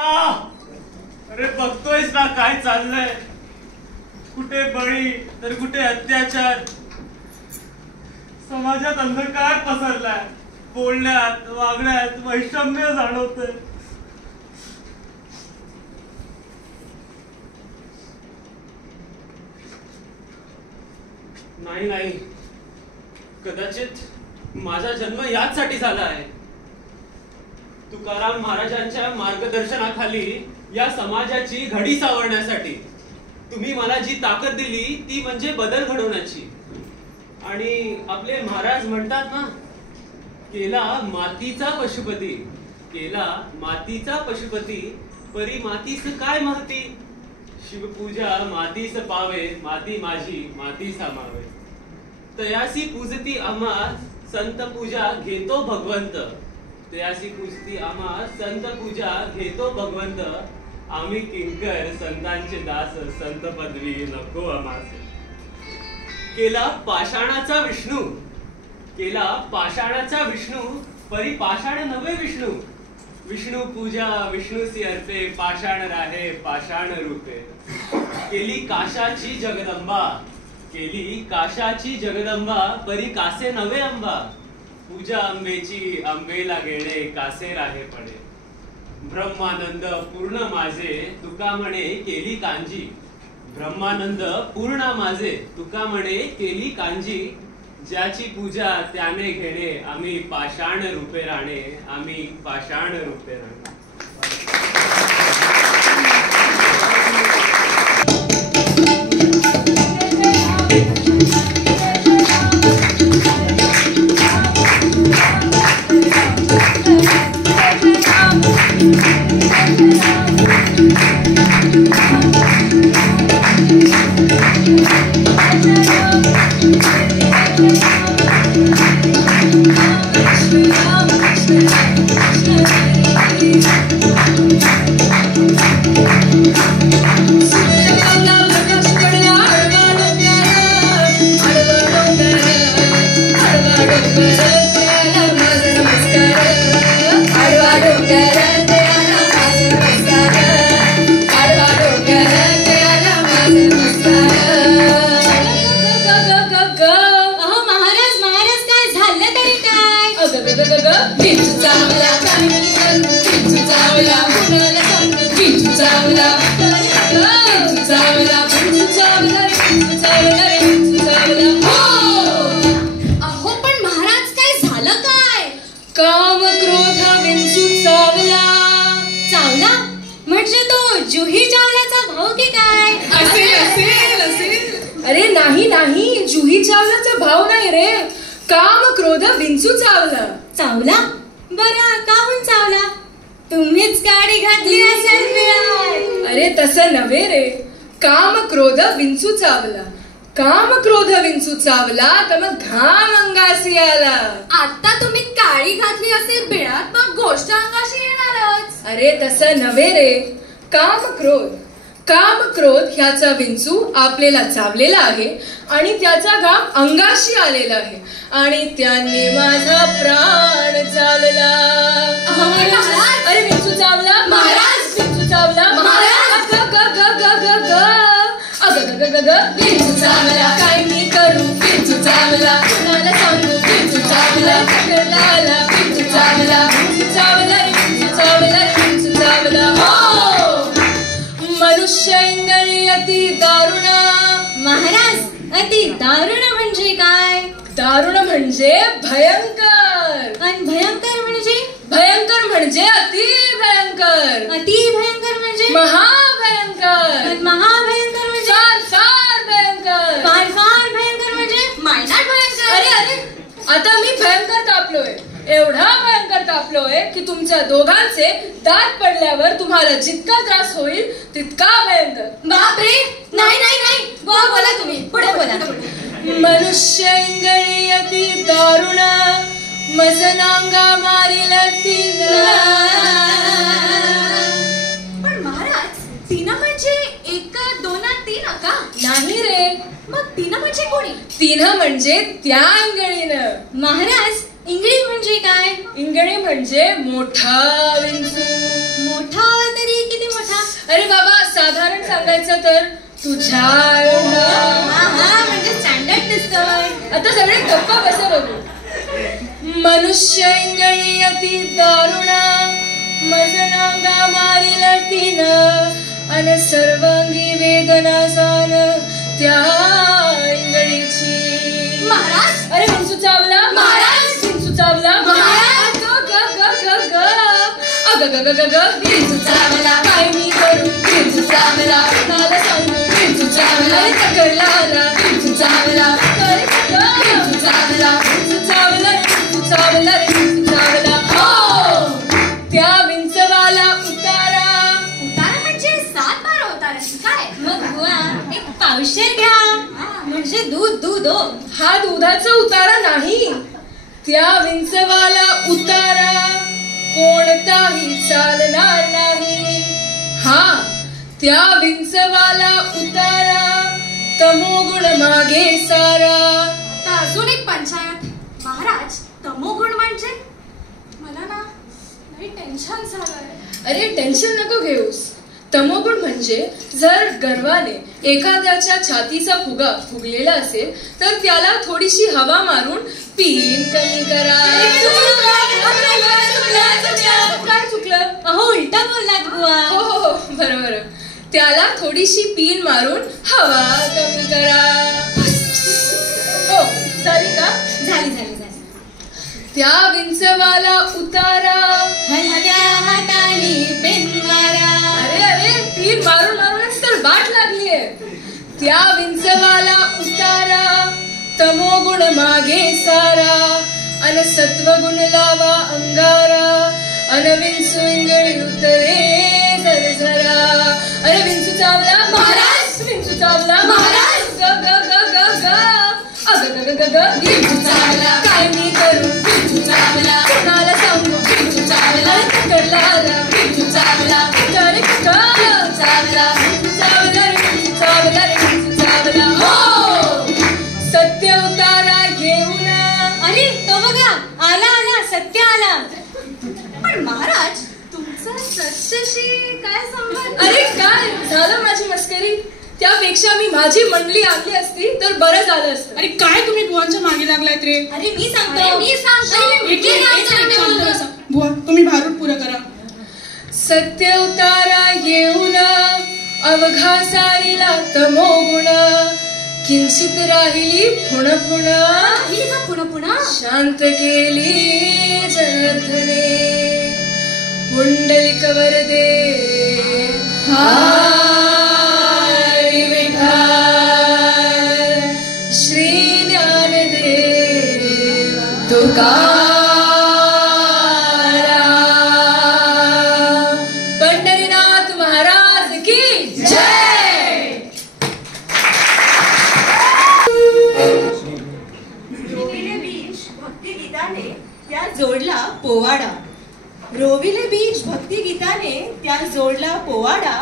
अरे बघतोयस ना काय चाललंय, कुठे बळी तर कुठे अत्याचार. समाजात अंधकार पसरलाय, बोलण्यात वागण्यात वैषम्य जाणवतंय. नाही नाही, कदाचित माझा जन्म याचसाठी झाला आहे. तुकाराम महाराजांच्या मार्गदर्शनाखाली या समाजाची घडी सावरण्यासाठी तुम्ही मला जी ताकद दिली ती म्हणजे बदल घडवण्याची. आणि आपले महाराज म्हणतात ना, केला मातीचा पशुपती, केला मातीचा पशुपती, परी मातीस काय महती. शिवपूजा मातीस पावे, माती माझी माती सामावे. तयासी पूजती आम्हा संत पूजा घेतो भगवंत, तयासी पूजती आम्हा संत पूजा घेतो भगवंत. आम्ही किंकर संतांचे दास, संत पदवी नको आम्हास. केला पाषाणाचा विष्णू, केला पाषाणाचा विष्णू, परी पाषाण नवे विष्णू. विष्णू पूजा विष्णूसी अर्पे, पाषाण राहे पाषाण रूपे. केली काशाची जगदंबा, केली काशाची जगदंबा, परी कासे नवे अंबा. पूजा अंबेची अंबेला गेणे, कासे राहे पडे. ब्रह्मानंद पूर्ण माझे, तुका म्हणे केली कांजी. ब्रह्मानंद पूर्ण माझे, तुका म्हणे केली कांजी. ज्याची पूजा त्याने घेणे, आम्ही पाषाण रूपे राणे, आम्ही पाषाण रूपे राणे. अरे नाही नाही, जुही चावलाचा भाव नाही रे, काम क्रोध विंचू चावला. चावला? बरं, काहून चावला? तुम्हीच गाडी घातली असेल बिळात. अरे तसं नव्हे रे, काम क्रोध विंचू चावला. काम क्रोध विंचू चावला तर मग घाम अंगाशी आला. आता तुम्ही काळी घातली असेल बिळात, मग गोष्ट अंगाशी येणारच. अरे तसं नव्हे रे, काम क्रोध ह्याचा विंचू आपल्याला चावलेला आहे आणि त्याचा घाम अंगाशी आलेला आहे आणि त्याने माझा प्राण चालला. अरे विंचू चावला महाराज, विंचू चावला महाराज. विंचू चावला, काय मी करू. विंचू चावला, कुणाला सांगू. विंचू चावला, आला विंचू चावला, विंचू चावला, विंचू चावला, विंचू चावला. हो, मनुष्य इंगळी अति दारुण. महाराज, अति दारुण म्हणजे काय? दारुण म्हणजे भयंकर. आणि भयंकर म्हणजे? भयंकर म्हणजे अति भयंकर. अति भयंकर म्हणजे? महाभयंकर. आणि महाभयंकर म्हणजे? फार भयंकर. फार भयंकर म्हणजे? मायनाट भयंकर. अरे अरे, आता मी भयंकर तापलोय, एवढा भयंकर तापलोय की तुमच्या दोघांचे दात पडल्यावर तुम्हाला जितका त्रास होईल तितका भयंकर. बापरे, नाही नाही नाही, बोला तुम्ही, पुढे बोला. मनुष्य इंगळी अति दारुण, मसनांगा मारील तीन. पण महाराज, तीन म्हणजे एक दोन तीन का? नाही रे, मग तीन म्हणजे कोणी? तीन म्हणजे त्या इंगळीनं. महाराज, इंगळी म्हणजे काय? इंगळी म्हणजे मोठा विंचू. मोठा तरी सांगायचं तर तुझ्या म्हणजे स्टँडर्ड दिसतोय. आता सगळे गप्पा बसा बघू. मनुष्य इंगळी अति दारुणा मजनांगा मारिल तीन अन सर्वांगी वेदना जाण त्या इंगळीची. महाराज. अरे विंचू चावला महाराज. विंचू चावला महाराज. विंचू चावला. काय मी करू विंचू चावला. मला सांगू विंचू चावला. चकरला आला विंचू चावला. विंचू चावला. विंचू चावला. विंचू चावला. विंचू चावला. हो त्या विंचवाला उतारा. उतारा म्हणजे 7-12 उताराची काय? मग बुवा एक पावशेर घ्या म्हणजे दूध हो. हा दुधाचा उतारा नाही. त्या विंचवाला उतारा कोणताही चालणार नाही. हा त्या विंचवाला उतारा तमोगुण मागे सारा. आता अजून एक पंचायत. महाराज तमोगुण म्हणजे मला ना लई टेन्शन झालंय. अरे टेन्शन नको घेऊस. तमोगुण म्हणजे जर गर्वाने एखाद्याच्या छातीचा फुगा फुगलेला असेल तर त्याला थोडीशी हवा मारून पीन कमी करा. काय चुकलं? अहो उलटा बोललात बुवा. हो बरोबर. त्याला थोडीशी पीन मारून हवा कमी करा. हो झाली का? झाली. त्या विंचवाला उतारा हलक्या हाताने पेन मारा. अरे पीन मारूनच तर वाट लागलीये. त्या विंचवाला उतारा तमोगुण मागे सारा अन सत्वगुण लावा अंगारा अन विंचू इंगळी उतरे झरझरा. अरे विंचू चावला महाराज. विंचू चावला महाराज. विंचू चावला. काय मी करू विंचू चावला. कोणाला सांगू विंचू चावला. चकरला आला विंचू चावला. चावला. विंचू चावला. विंचू चावला. विंचू चावला. हो सत्य उतारा घेऊन. अरे तो बघा आला सत्य आला. पण महाराज तुमचा सत्याशी काय संबंध? अरे काय झालं माझी मस्करी. त्यापेक्षा मी माझी मंडळी आणली असती तर बरं झालं असतं. अरे काय तुम्ही बुवांच्या मागे लागलायत रे? अरे मी सांगतो. बुवा तुम्ही भारूड पुरं करा. सत्य उतारा येऊन अवघा सारीला तमोगुण किंचित राहिली पुन्हा शांत केली जनार्दने. पुंडलिक वरदे हरी विठ्ठल श्री ज्ञानदेव तुकाराम. पंढरीनाथ महाराज की जय. रोविले बीज भक्ती गीताने त्या जोडला पोवाडा. रोविले बीज भक्ती गीताने त्या जोडला पोवाडा.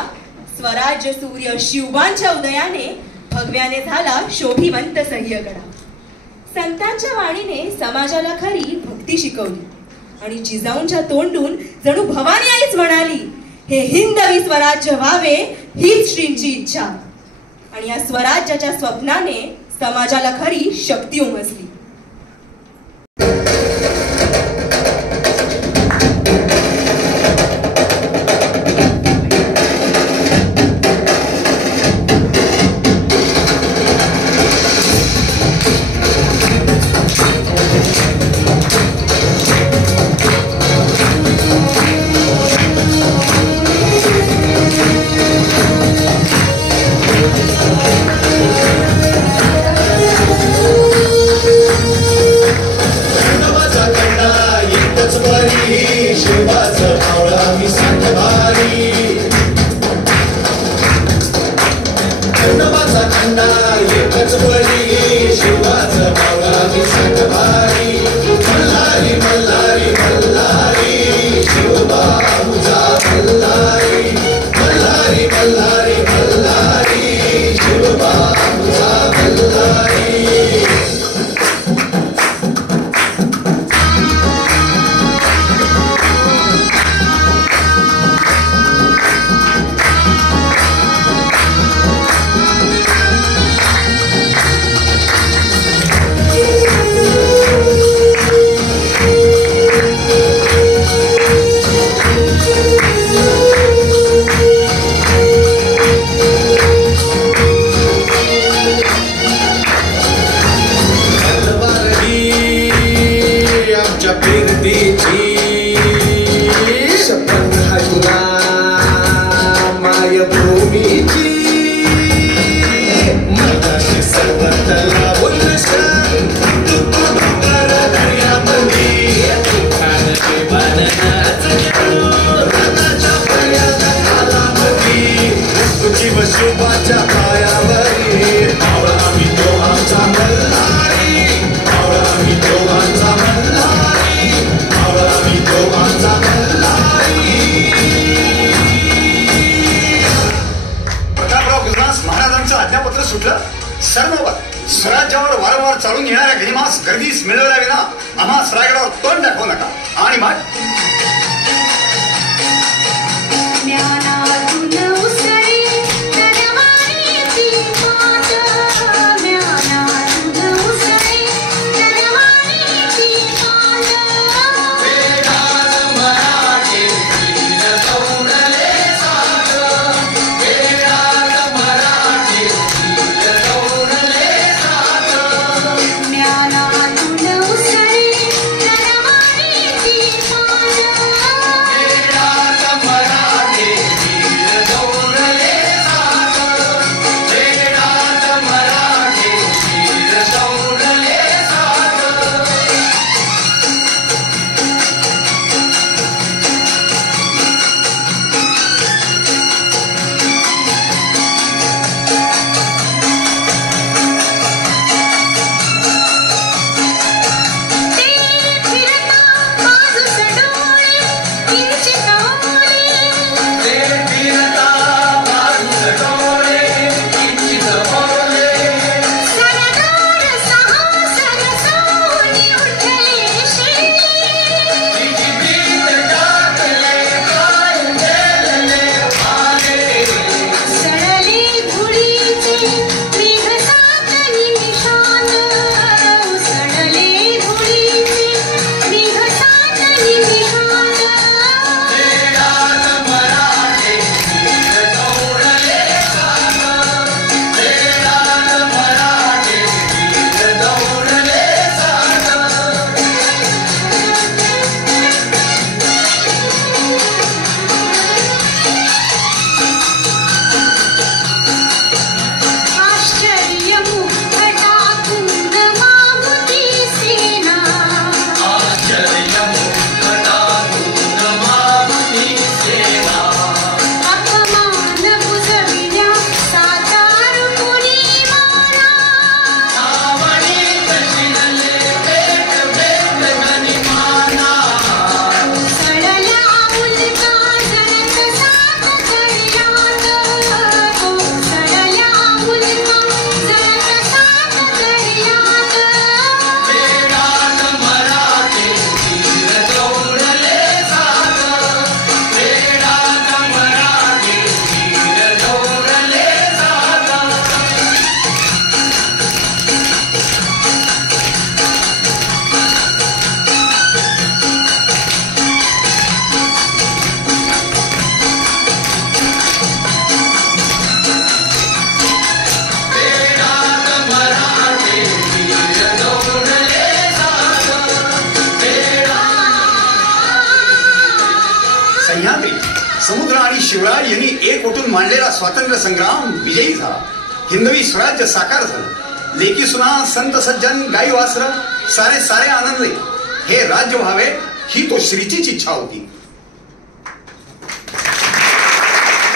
स्वराज्य सूर्य शिवबांच्या उदयाने भगव्याने झाला शोभिवंत सह्यगडा. संतांच्या वाणीने समाजाला खरी भक्ती शिकवली आणि जिजाऊंच्या तोंडून जणू भवानी आईच म्हणाली, हे हिंदवी स्वराज्य व्हावे हीच श्रींची इच्छा. आणि या स्वराज्याच्या स्वप्नाने समाजाला खरी शक्ती उमजली. शिवाच्या पायावरी आम्ही दोघांचा मल्हारी आम्ही दोघांचा मल्हारी आम्ही दोघांचा मल्हारी. प्रतापराव गुरुदास महाराजांचं आज्ञापत्र सुटलं. सर्ववर स्वराज्यावर वारंवार चालून येणाऱ्या गनिमास गर्दीस मिळवल्या विना आम्हा रायगडावर तोंड दाखवू नका. आणि मग समुद्र आणि शिवराय यांनी एक उठून मांडलेला स्वातंत्र्य संग्राम विजयी झाला. हिंदवी स्वराज्य साकार झालं. लेकी सुना संत सज्जन गाई वासर सारे सारे आनंदले. हे राज्य व्हावे ही तो श्रीचीच इच्छा होती.